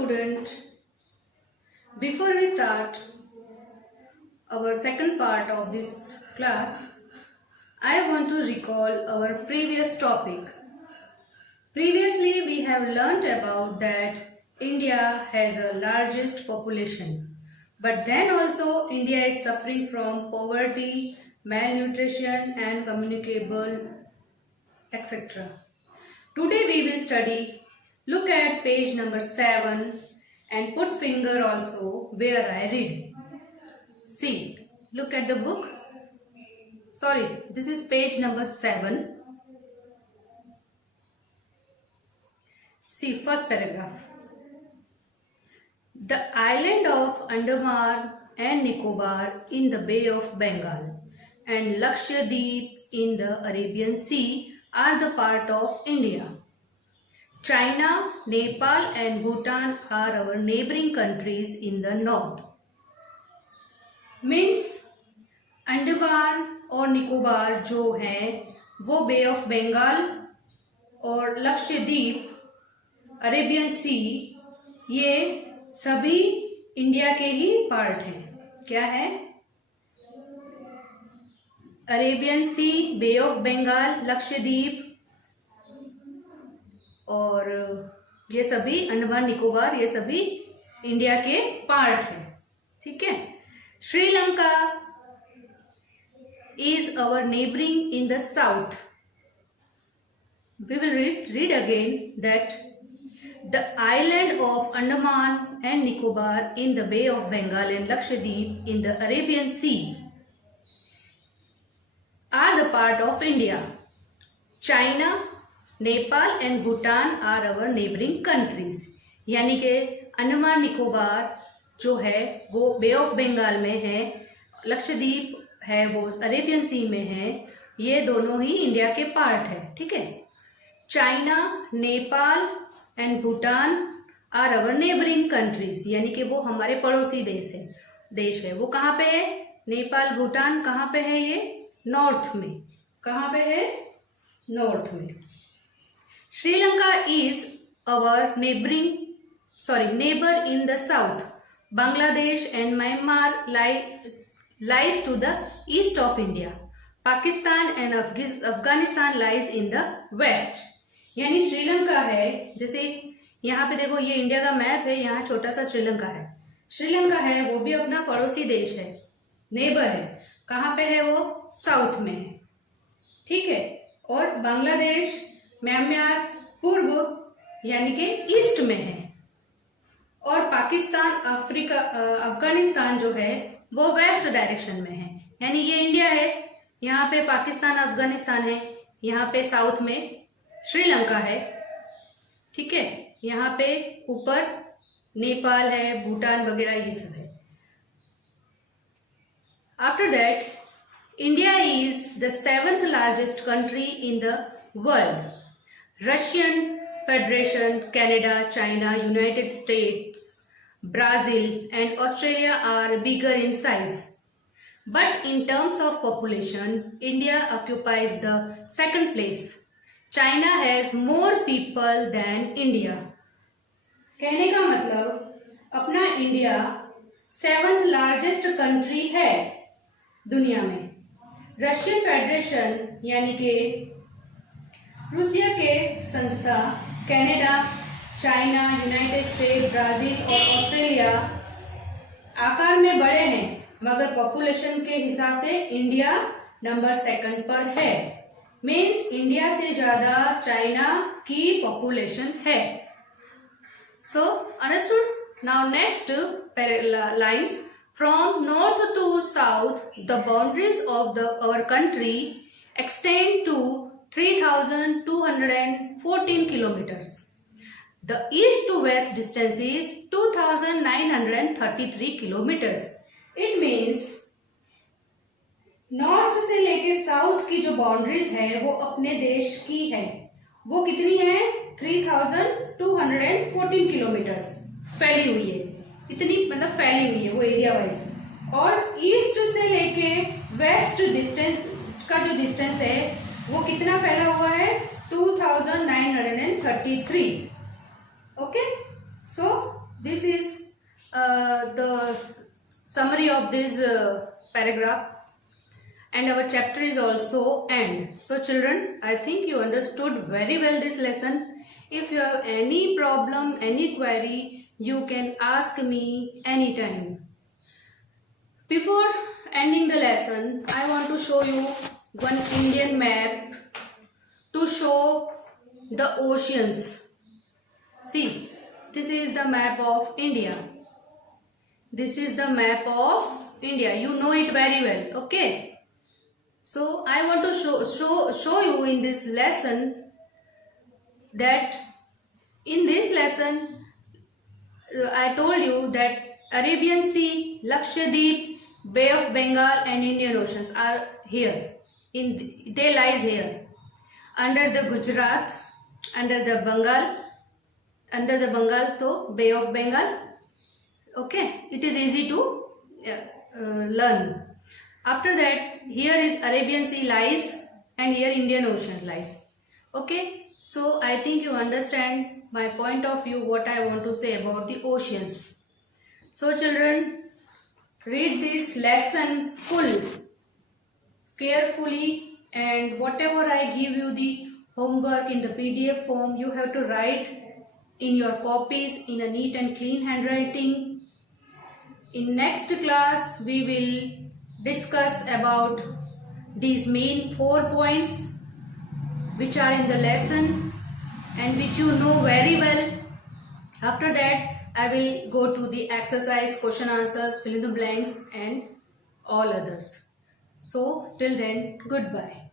student, before we start our second part of this class, I want to recall our previous topic. Previously we have learnt about that India has a largest population, but then also India is suffering from poverty, malnutrition and communicable etc. Today we will study, look at page number 7 and put finger also where I read. See, look at the book. Sorry, this is page number 7. See, first paragraph. The island of Andaman and Nicobar in the Bay of Bengal and Lakshadweep in the Arabian Sea are the part of India. China, Nepal and Bhutan are our neighboring countries in the north. Means Andaman और निकोबार जो हैं वो बे of Bengal और Lakshadweep Arabian सी ये सभी India के ही part हैं. क्या है? Arabian sea, bay of Bengal, Lakshadweep और ये सभी अंडमान निकोबार ये सभी इंडिया के पार्ट हैं. ठीक है. Sri Lanka is our neighboring in the south. We will read again that the island of Andaman and Nicobar in the Bay of Bengal and Lakshadweep in the Arabian Sea are the part of India. China, Nepal and Bhutan are our neighboring countries. यानी कि अंडमान निकोबार जो है वो बे of Bengal में है, लक्षद्वीप है वो Arabian सी में है, ये दोनों ही इंडिया के पार्ट है. ठीक है. China, Nepal and Bhutan are our neighbouring countries, यानी कि वो हमारे पड़ोसी देश है. वो कहाँ पे है? नेपाल, भूटान कहाँ पे है? ये नॉर्थ में. कहाँ पे है? नॉर्थ में. Sri Lanka is our neighbour in the south. Bangladesh and Myanmar lies to the east of India. Pakistan and Afghanistan lies in the west. यानी श्रीलंका है, जैसे यहाँ पे देखो ये इंडिया का मैप है, यहाँ छोटा सा श्रीलंका है. श्रीलंका है वो भी अपना पड़ोसी देश है, नेबर है. कहाँ पे है? वो साउथ में है. ठीक है. और बांग्लादेश, म्यांमार पूर्व यानी कि ईस्ट में है. और पाकिस्तान, अफगानिस्तान जो है वो वेस्ट डायरेक्शन में है. यानी ये इंडिया है, यहाँ पे पाकिस्तान, अफगानिस्तान है, यहाँ पे साउथ में श्रीलंका है. ठीक है. यहाँ पे ऊपर नेपाल है, भूटान वगैरह ये सब है. After that India is the 7th largest country in the world. Russian federation, Canada, China, United states, Brazil and Australia are bigger in size, but in terms of population, India occupies the second place. China has more people than India. कहने का मतलब अपना India 7th largest country है दुनिया में. Russian federation यानी कि Russia के संस्था, Canada, China, United state, Brazil और ऑस्ट्रेलिया आकार में बड़े हैं, मगर पॉपुलेशन के हिसाब से इंडिया नंबर 2 पर है. मीन्स इंडिया से ज्यादा चाइना की पॉपुलेशन है. So understood. Now next lines. From north to south the boundaries of our country extend to 3214 kilometers. The east to west distance is 2933 kilometers. It means north से लेके south की जो boundaries है वो अपने देश की है. वो कितनी है? 3214 किलोमीटर्स फैली हुई है. इतनी मतलब फैली हुई है वो एरिया वाइज. और ईस्ट से लेके वेस्ट डिस्टेंस का जो डिस्टेंस है वो कितना फैला हुआ है? 2933. Okay, so this is the summary of this paragraph, and our chapter is also end. So children, I think you understood very well this lesson. If you have any problem, any query, you can ask me anytime. Before ending the lesson, I want to show you one Indian map to show the oceans. See, this is the map of India. This is the map of India. You know it very well, okay? So I want to show you in this lesson that in this lesson I told you that Arabian Sea, Lakshadweep, Bay of Bengal and Indian Oceans are here. They lies here under the Gujarat, under the Bengal, so Bay of Bengal. Okay, it is easy to learn. After that, here is Arabian Sea lies and here Indian Ocean lies. Okay, so I think you understand my point of view, what I want to say about the oceans. So children, read this lesson full, carefully, and whatever I give you the homework in the PDF form, you have to write in your copies in a neat and clean handwriting. In next class, we will discuss about these main 4 points which are in the lesson and which you know very well. After that, I will go to the exercise, question answers, fill in the blanks and all others. So till then, goodbye.